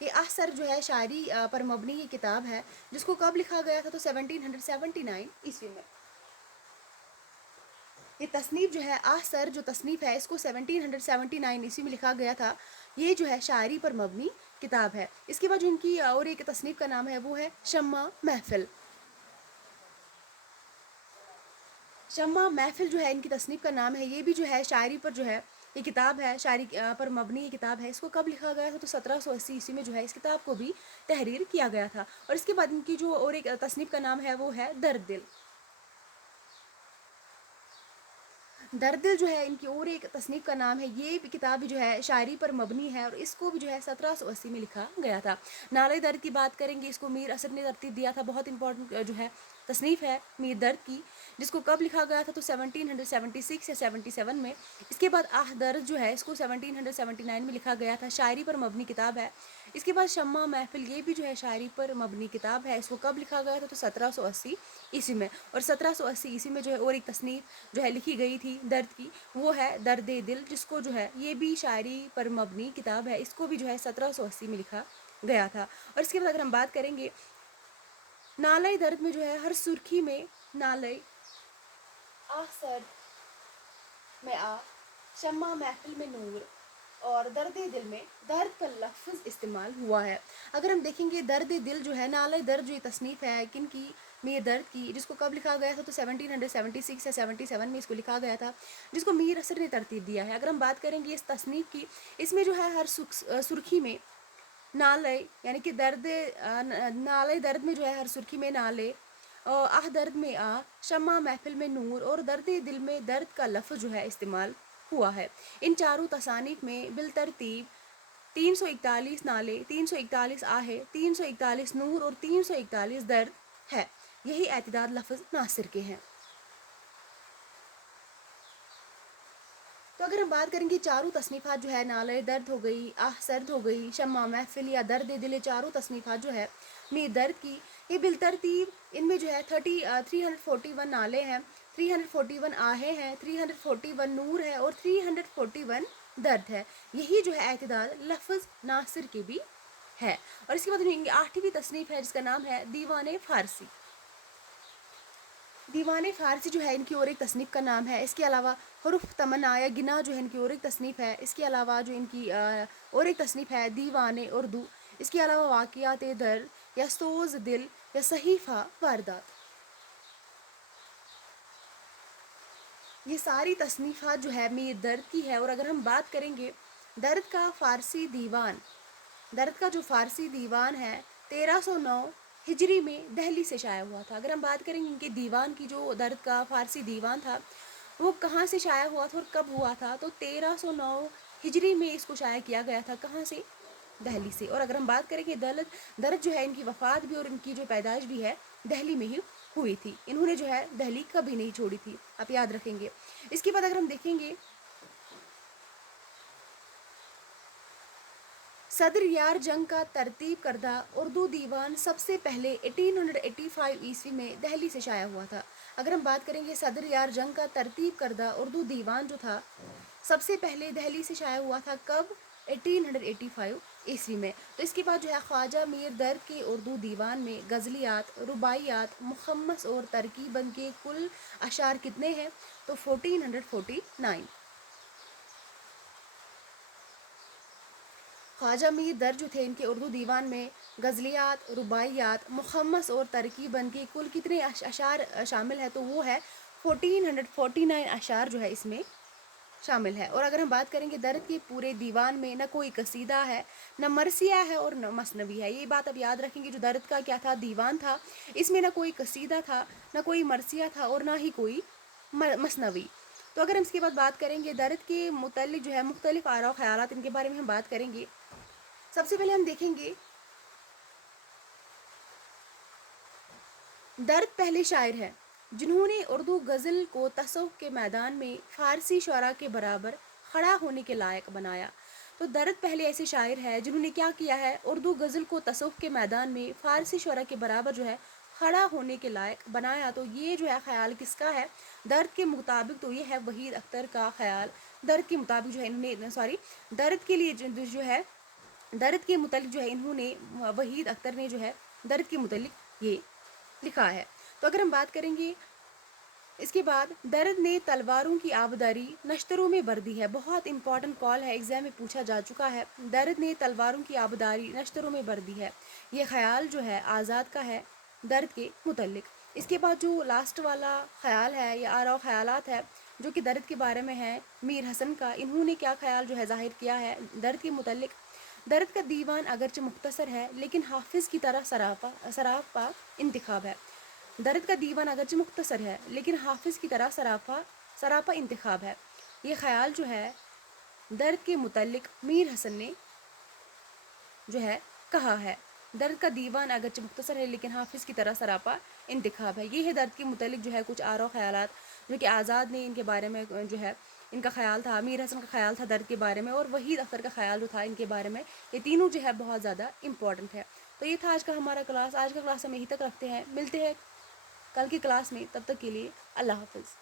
یہ اثر جو ہے شاعری پر مبنی یہ کتاب ہے، جس کو کب لکھا گیا تھا؟ تو 1779 عیسوی میں. یہ تصنیف جو ہے اثر جو تصنیف ہے اس کو 1779 عیسوی میں لکھا گیا تھا. یہ جو ہے شاعری پر مبنی کتاب ہے. اس کے بعد جو ان کی اور ایک تصنیف کا نام ہے وہ ہے شمع محفل. شمع محفل جو ہے ان کی تصنیف کا نام ہے. یہ بھی جو ہے شاعری پر جو ہے یہ کتاب ہے، شاعری پر مبنی یہ کتاب ہے. اس کو کب لکھا گیا تھا؟ تو 1780 عیسوی میں جو ہے اس کتاب کو بھی تحریر کیا گیا تھا. اور اس کے بعد ان کی جو اور ایک تصنیف کا نام ہے وہ ہے درد دل. درد دل جو ہے ان کی اور ایک تصنیف کا نام ہے. یہ بھی کتاب بھی جو ہے شاعری پر مبنی ہے اور اس کو بھی جو ہے 1780 میں لکھا گیا تھا. نالے درد کی بات کریں گے، اس کو میر اسد نے ترتیب دیا تھا. بہت امپورٹنٹ جو ہے تصنیف ہے میر درد کی، جس کو کب لکھا گیا تھا؟ تو 1776 یا 77 میں. اس کے بعد آہ درد جو ہے اس کو 1779 میں لکھا گیا تھا. شاعری پر مبنی کتاب ہے. اس کے بعد شمع محفل یہ بھی جو ہے شاعری پر مبنی کتاب ہے. اس کو کب لکھا گیا تھا؟ تو 1780 عیسوی میں. اور 1780 عیسوی میں جو ہے اور ایک تصنیف جو ہے لکھی گئی تھی درد کی، وہ ہے درد دل، جس کو جو ہے یہ بھی شاعری پر مبنی کتاب ہے. اس کو بھی جو ہے 1780 میں لکھا گیا تھا. اور اس کے بعد اگر ہم بات کریں گے نالے درد میں جو ہے ہر سرخی میں نالے آہ سرد میں آ، شمع محفل میں نور، اور درد دل میں درد کا لفظ استعمال ہوا ہے. اگر ہم دیکھیں گے درد دل جو ہے نالے درد جو یہ تصنیف ہے کن کی؟ میر درد کی، جس کو کب لکھا گیا تھا؟ تو 1776 یا 77 میں اس کو لکھا گیا تھا، جس کو میر اسد نے ترتیب دیا ہے. اگر ہم بات کریں گے اس تصنیف کی، اس میں جو ہے ہر سرخی میں نالے یعنی کہ نالے درد میں جو ہے ہر سرخی میں نالے، آہ درد میں آ، شمع محفل میں نور، اور درد دل میں درد کا لفظ جو ہے استعمال ہوا ہے. ان چاروں تصانیف میں بالترتیب 341 نالے، 341 آہے، 341 نور اور 341 درد ہے. یہی اعتداد لفظ ناصر کے ہیں. تو اگر ہم بات کریں گے چاروں تصنیفات جو ہے نالے درد ہو گئی، آہ سرد ہو گئی، شمع محفل یا درد دل، یہ چاروں تصنیفات جو ہے میر درد کی، یہ بالترتیب ان میں جو ہے 341 نالے ہیں، 341 آہے ہیں، 341 نور ہے اور 341 درد ہے. یہی جو ہے اعتداد لفظ ناصر کے بھی ہے. اور اس کے بعد ان کی 8ویں تصنیف ہے جس کا نام ہے دیوان فارسی. دیوان فارسی جو ہے ان کی اور ایک تصنیف کا نام ہے. اس کے علاوہ حروف تمنا یا گنا جو ہے ان کی اور ایک تصنیف ہے. اس کے علاوہ جو ان کی اور ایک تصنیف ہے دیوان اردو. اس کے علاوہ واقعات درد یا سوز دل یا صحیفہ واردات. یہ ساری تصنیفات جو ہے میر درد کی ہے. اور اگر ہم بات کریں گے درد کا فارسی دیوان، درد کا جو فارسی دیوان ہے 1309 ہجری میں دہلی سے شائع ہوا تھا. اگر ہم بات کریں گے ان کے دیوان کی، جو درد کا فارسی دیوان تھا وہ کہاں سے شائع ہوا تھا اور کب ہوا تھا؟ تو 1309 ہجری میں اس کو شائع کیا گیا تھا. کہاں سے؟ دہلی سے. اور اگر ہم بات کریں کہ درد جو ہے ان کی وفات بھی اور ان کی جو پیدائش بھی ہے دہلی میں ہی ہوئی تھی. انہوں نے جو ہے دہلی کبھی نہیں چھوڑی تھی، آپ یاد رکھیں گے. اس کے بعد اگر ہم دیکھیں گے صدر یار جنگ کا ترتیب کردہ اردو دیوان سب سے پہلے 1885 عیسوی میں دہلی سے شائع ہوا تھا. اگر ہم بات کریں گے صدر یار جنگ کا ترتیب کردہ اردو دیوان جو تھا سب سے پہلے دہلی سے شائع ہوا تھا. کب؟ 1885 عیسوی میں. تو اس کے بعد جو ہے خواجہ میر درد کے اردو دیوان میں غزلیات، رباعیات، مخمس اور ترکیباً کے کل اشعار کتنے ہیں؟ تو 1449. خواجہ میر درد جو تھے ان کے اردو دیوان میں غزلیات، رباعیات، مخمس اور ترکیباً کے کل کتنے اشعار شامل ہیں؟ تو وہ ہے 1449 اشعار جو ہے اس میں شامل ہے. اور اگر ہم بات کریں گے درد کے پورے دیوان میں نہ کوئی قصیدہ ہے، نہ مرثیہ ہے اور نہ مثنوی ہے. یہ بات اب یاد رکھیں گے، جو درد کا کیا تھا دیوان تھا اس میں نہ کوئی قصیدہ تھا، نہ کوئی مرثیہ تھا اور نہ ہی کوئی مثنوی. تو اگر ہم اس کے بعد بات کریں گے درد کے متعلق جو ہے مختلف آراء و خیالات، ان کے بارے میں ہم بات کریں گے. سب سے پہلے ہم دیکھیں گے درد پہلے شاعر ہے جنہوں نے اردو غزل کو تصوف کے میدان میں فارسی شعراء کے برابر کھڑا ہونے کے لائق بنایا. تو درد پہلے ایسے شاعر ہے جنہوں نے کیا کیا ہے؟ اردو غزل کو تصوف کے میدان میں فارسی شعراء کے برابر جو ہے کھڑا ہونے کے لائق بنایا. تو یہ جو ہے خیال کس کا ہے؟ درد کے مطابق تو یہ ہے وحید اختر کا خیال. درد کے مطابق جو ہے انہوں نے درد کے لیے جو ہے درد کے متعلق جو ہے انہوں نے، وحید اختر نے جو ہے درد کے متعلق یہ لکھا ہے۔ تو اگر ہم بات کریں گے اس کے بعد، درد نے تلواروں کی آبداری نشتروں میں بر دی ہے۔ بہت امپورٹنٹ کال ہے، ایگزام میں پوچھا جا چکا ہے۔ درد نے تلواروں کی آبداری نشتروں میں بر دی ہے، یہ خیال جو ہے آزاد کا ہے درد کے متعلق۔ اس کے بعد جو لاسٹ والا خیال ہے یا آراء و خیالات ہے جو کہ درد کے بارے میں ہے میر حسن کا، انہوں نے کیا خیال جو ہے ظاہر کیا ہے درد کے متعلق؟ درد کا دیوان اگرچہ مختصر ہے لیکن حافظ کی طرح سراپا انتخاب ہے۔ درد کا دیوان اگرچہ مختصر ہے لیکن حافظ کی طرح سراپا انتخاب ہے، یہ خیال جو ہے درد کے متعلق میر حسن نے جو ہے کہا ہے۔ درد کا دیوان اگرچہ مختصر ہے لیکن حافظ کی طرح سراپا انتخاب ہے، یہ ہے درد کے متعلق جو ہے کچھ آراء و خیالات جو کہ آزاد نے ان کے بارے میں جو ہے ان کا خیال تھا، میر حسن کا خیال تھا درد کے بارے میں، اور وحید اختر کا خیال جو تھا ان کے بارے میں۔ یہ تینوں جو ہے بہت زیادہ امپورٹنٹ ہے۔ تو یہ تھا آج کا ہمارا کلاس۔ آج کا کلاس ہم یہیں تک رکھتے ہیں، ملتے ہیں کل کی کلاس میں، تب تک کے لیے اللہ حافظ۔